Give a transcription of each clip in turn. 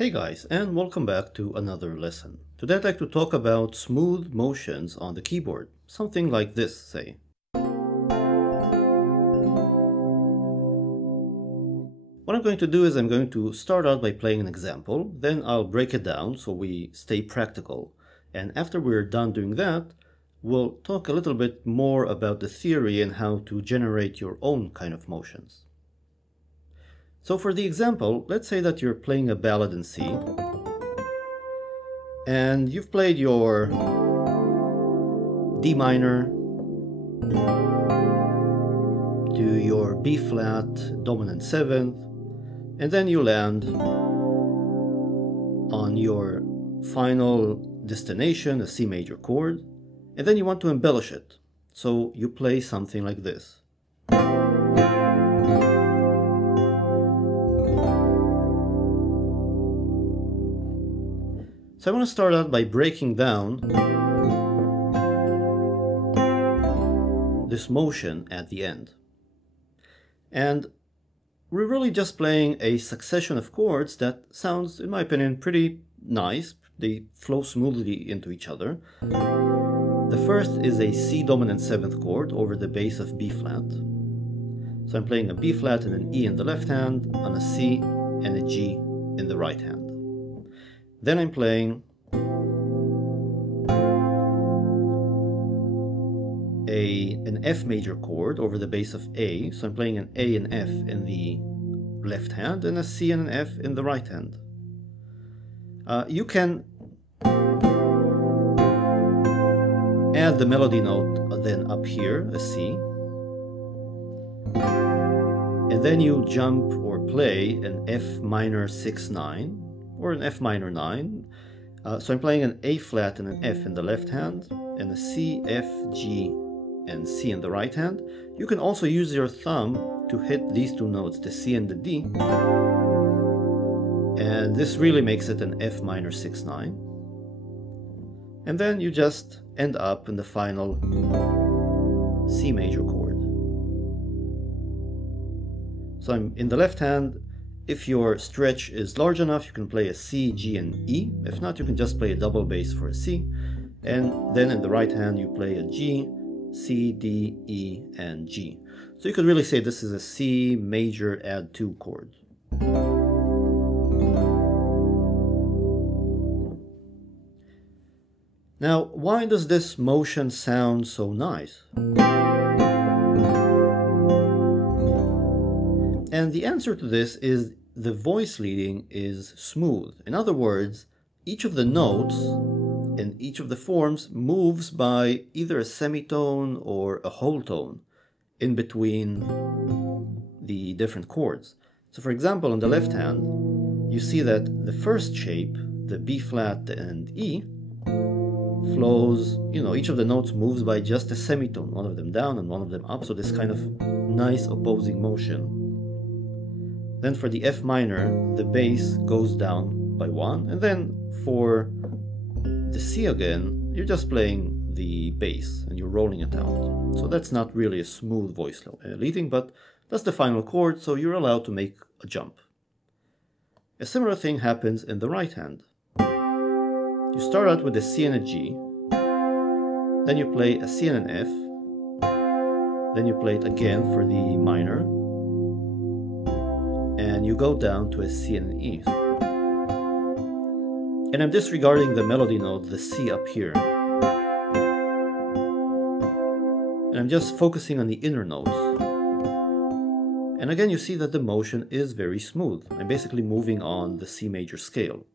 Hey guys, and welcome back to another lesson. Today I'd like to talk about smooth motions on the keyboard. Something like this, say. What I'm going to do is I'm going to start out by playing an example, then I'll break it down so we stay practical. And after we're done doing that, we'll talk a little bit more about the theory and how to generate your own kind of motions. So for the example, let's say that you're playing a ballad in C, and you've played your D minor to your B flat dominant 7th, and then you land on your final destination, a C major chord, and then you want to embellish it. So you play something like this. So I want to start out by breaking down this motion at the end. And we're really just playing a succession of chords that sounds, in my opinion, pretty nice. They flow smoothly into each other. The first is a C dominant 7th chord over the bass of B flat. So I'm playing a B flat and an E in the left hand, on a C and a G in the right hand. Then I'm playing an F major chord over the bass of A. So I'm playing an A and F in the left hand and a C and an F in the right hand. You can add the melody note then up here, a C. And then you jump or play an F minor 6-9. Or an F minor 9. So I'm playing an A flat and an F in the left hand, and a C, F, G, and C in the right hand. You can also use your thumb to hit these two notes, the C and the D. And this really makes it an F minor 6-9. And then you just end up in the final C major chord. So I'm in the left hand. If your stretch is large enough, you can play a C, G, and E. If not, you can just play a double bass for a C. And then in the right hand, you play a G, C, D, E, and G. So you could really say this is a C major add 2 chord. Now, why does this motion sound so nice? And the answer to this is the voice leading is smooth. In other words, each of the notes in each of the forms moves by either a semitone or a whole tone in between the different chords. So for example, on the left hand, you see that the first shape, the B flat and E, flows, each of the notes moves by just a semitone, one of them down and one of them up, so this kind of nice opposing motion. Then for the F minor, the bass goes down by 1, and then for the C again, you're just playing the bass and you're rolling it out. So that's not really a smooth voice leading, but that's the final chord, so you're allowed to make a jump. A similar thing happens in the right hand. You start out with a C and a G, then you play a C and an F, then you play it again for the minor, and you go down to a C and an E. And I'm disregarding the melody note, the C up here. And I'm just focusing on the inner notes. And again, you see that the motion is very smooth. I'm basically moving on the C major scale.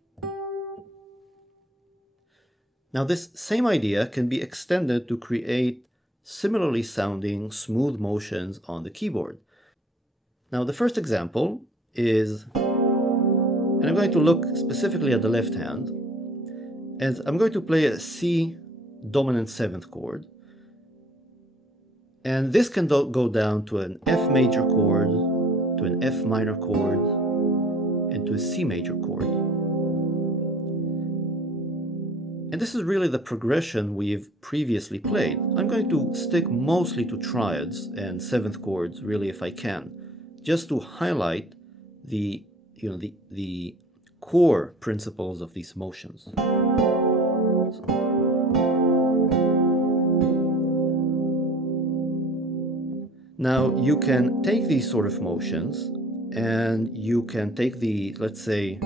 Now this same idea can be extended to create similarly sounding smooth motions on the keyboard. Now the first example is, and I'm going to look specifically at the left hand, and I'm going to play a C dominant 7th chord, and this can go down to an F major chord, to an F minor chord, and to a C major chord. And this is really the progression we've previously played. I'm going to stick mostly to triads and 7th chords, really, if I can, just to highlight the core principles of these motions. Now you can take these sort of motions and you can take the, let's say,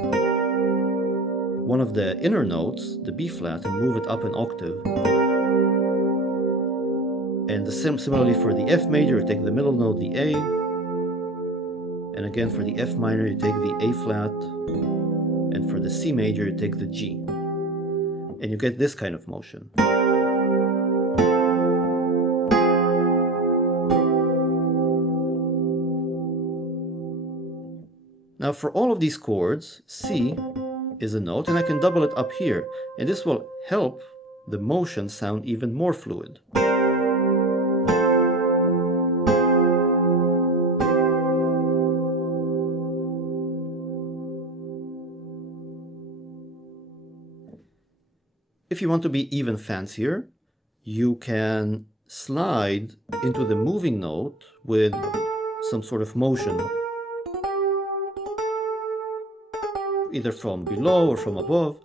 one of the inner notes, the B flat, and move it up an octave. And similarly for the F major, you take the middle note, the A. And again for the F minor, you take the A flat. And for the C major, you take the G. And you get this kind of motion. Now for all of these chords, C is a note, and I can double it up here, and this will help the motion sound even more fluid. If you want to be even fancier, you can slide into the moving note with some sort of motion, either from below or from above.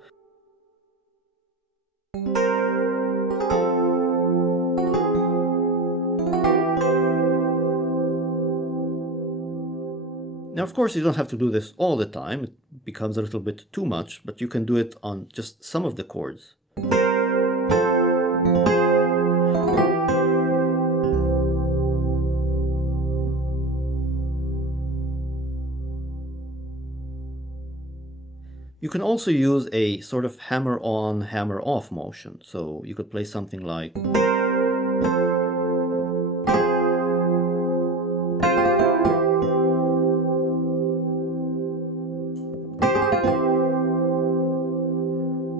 Now, of course, you don't have to do this all the time. It becomes a little bit too much, but you can do it on just some of the chords. You can also use a sort of hammer-on, hammer-off motion. So you could play something like...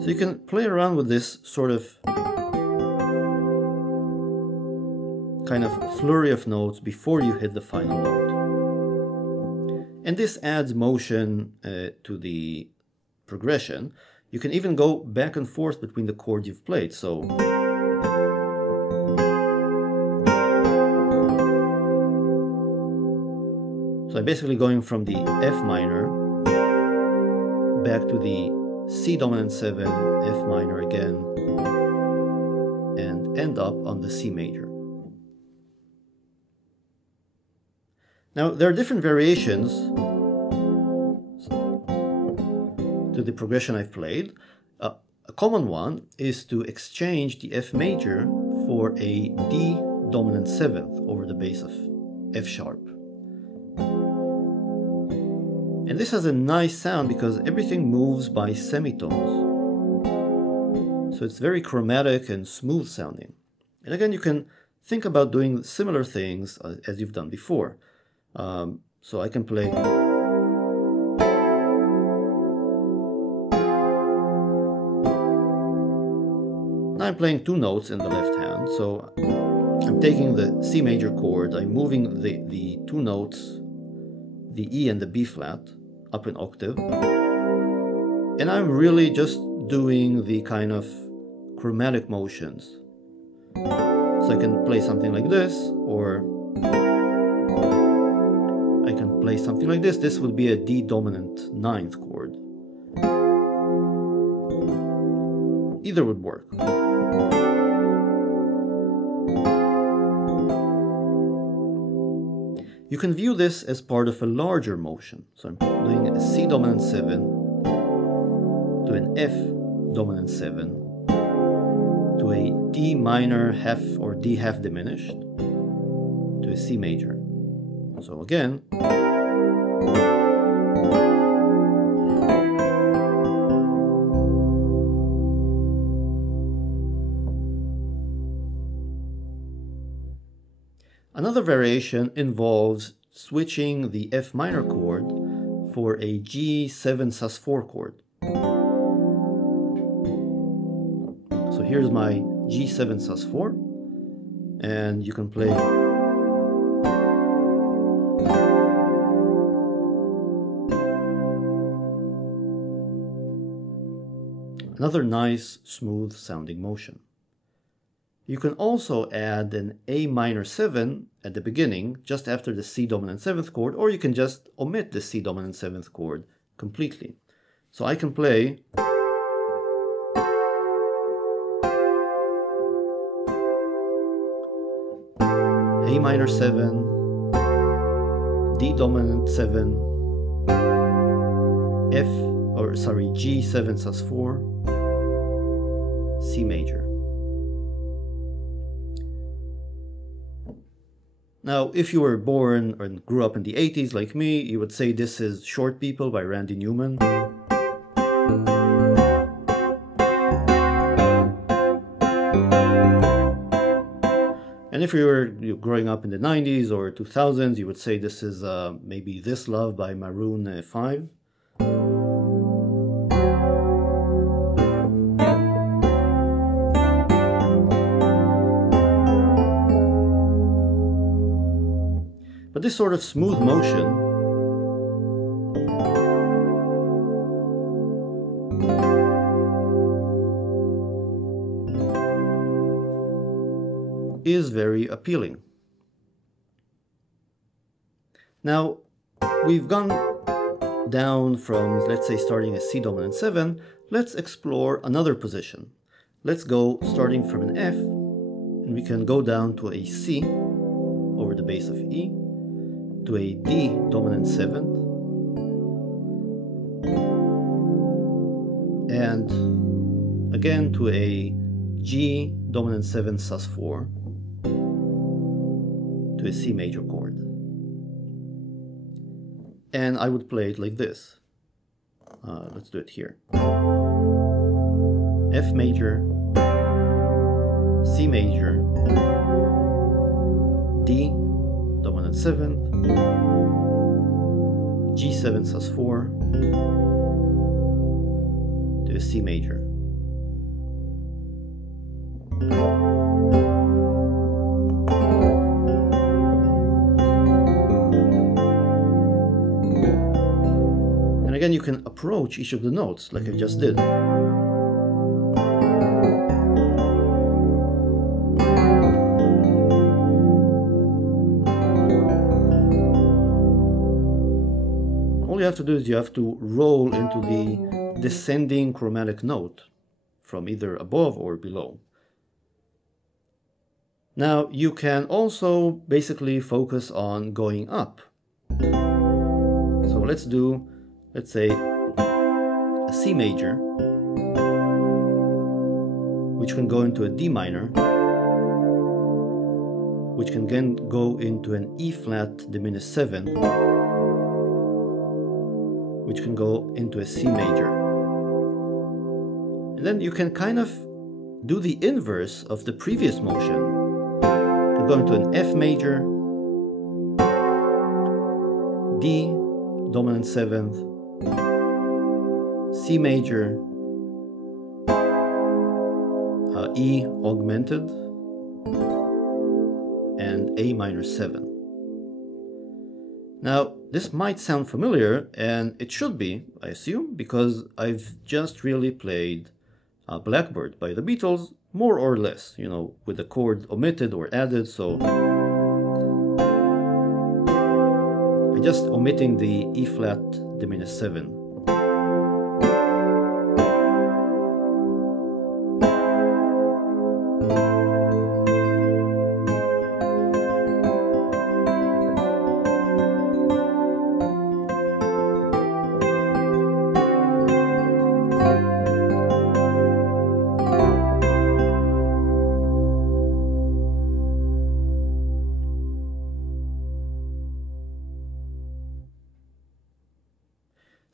So you can play around with this sort of kind of flurry of notes before you hit the final note. And this adds motion to the progression. You can even go back and forth between the chords you've played. So I'm basically going from the F minor back to the C dominant 7, F minor again, and end up on the C major. Now there are different variations to the progression I've played. A common one is to exchange the F major for a D dominant 7th over the bass of F sharp. And this has a nice sound because everything moves by semitones. So it's very chromatic and smooth sounding. And again, you can think about doing similar things as you've done before. So I can play... Now I'm playing two notes in the left hand, so I'm taking the C major chord, I'm moving the two notes, the E and the B flat, up an octave, and I'm really just doing the kind of chromatic motions. So I can play something like this, or I can play something like this. This would be a D dominant 9th chord. Either would work. You can view this as part of a larger motion. So I'm doing a C dominant 7 to an F dominant 7 to a D minor half or D half diminished to a C major. So again, another variation involves switching the F minor chord for a G7 sus4 chord. So here's my G7 sus4, and you can play another nice smooth sounding motion. You can also add an A minor 7 at the beginning, just after the C dominant 7th chord, or you can just omit the C dominant 7th chord completely. So I can play A minor 7, D dominant 7, G7 sus4, C major. Now, if you were born and grew up in the 80s like me, you would say this is Short People by Randy Newman. And if you were growing up in the 90s or 2000s, you would say this is maybe This Love by Maroon 5. But this sort of smooth motion is very appealing. Now, we've gone down from, let's say, starting at C dominant 7. Let's explore another position. Let's go starting from an F, and we can go down to a C over the bass of E, to a D dominant 7, and again to a G dominant 7 sus4, to a C major chord. And I would play it like this. Let's do it here. F major, C major, D dominant 7, G7 sus4, to a C major. And again, you can approach each of the notes like I just did. All you have to do is you have to roll into the descending chromatic note from either above or below. Now you can also basically focus on going up. So let's say a C major, which can go into a D minor, which can then go into an E flat diminished 7, which can go into a C major. And then you can kind of do the inverse of the previous motion. You can go into an F major, D dominant 7th, C major, E augmented, and A minor 7. Now, this might sound familiar, and it should be, I assume, because I've just really played Blackbird by the Beatles, more or less, you know, with the chord omitted or added, so I'm just omitting the E flat diminished 7.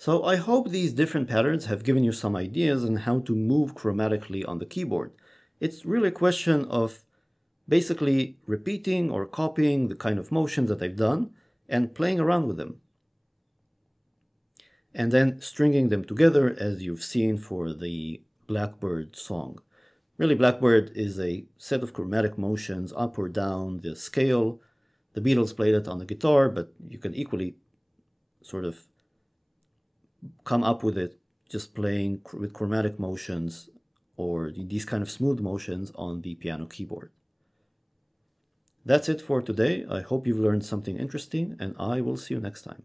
So I hope these different patterns have given you some ideas on how to move chromatically on the keyboard. It's really a question of basically repeating or copying the kind of motions that I've done and playing around with them. And then stringing them together as you've seen for the Blackbird song. Really, Blackbird is a set of chromatic motions up or down the scale. The Beatles played it on the guitar, but you can equally sort of come up with it just playing with chromatic motions or these kind of smooth motions on the piano keyboard. That's it for today. I hope you've learned something interesting, and I will see you next time.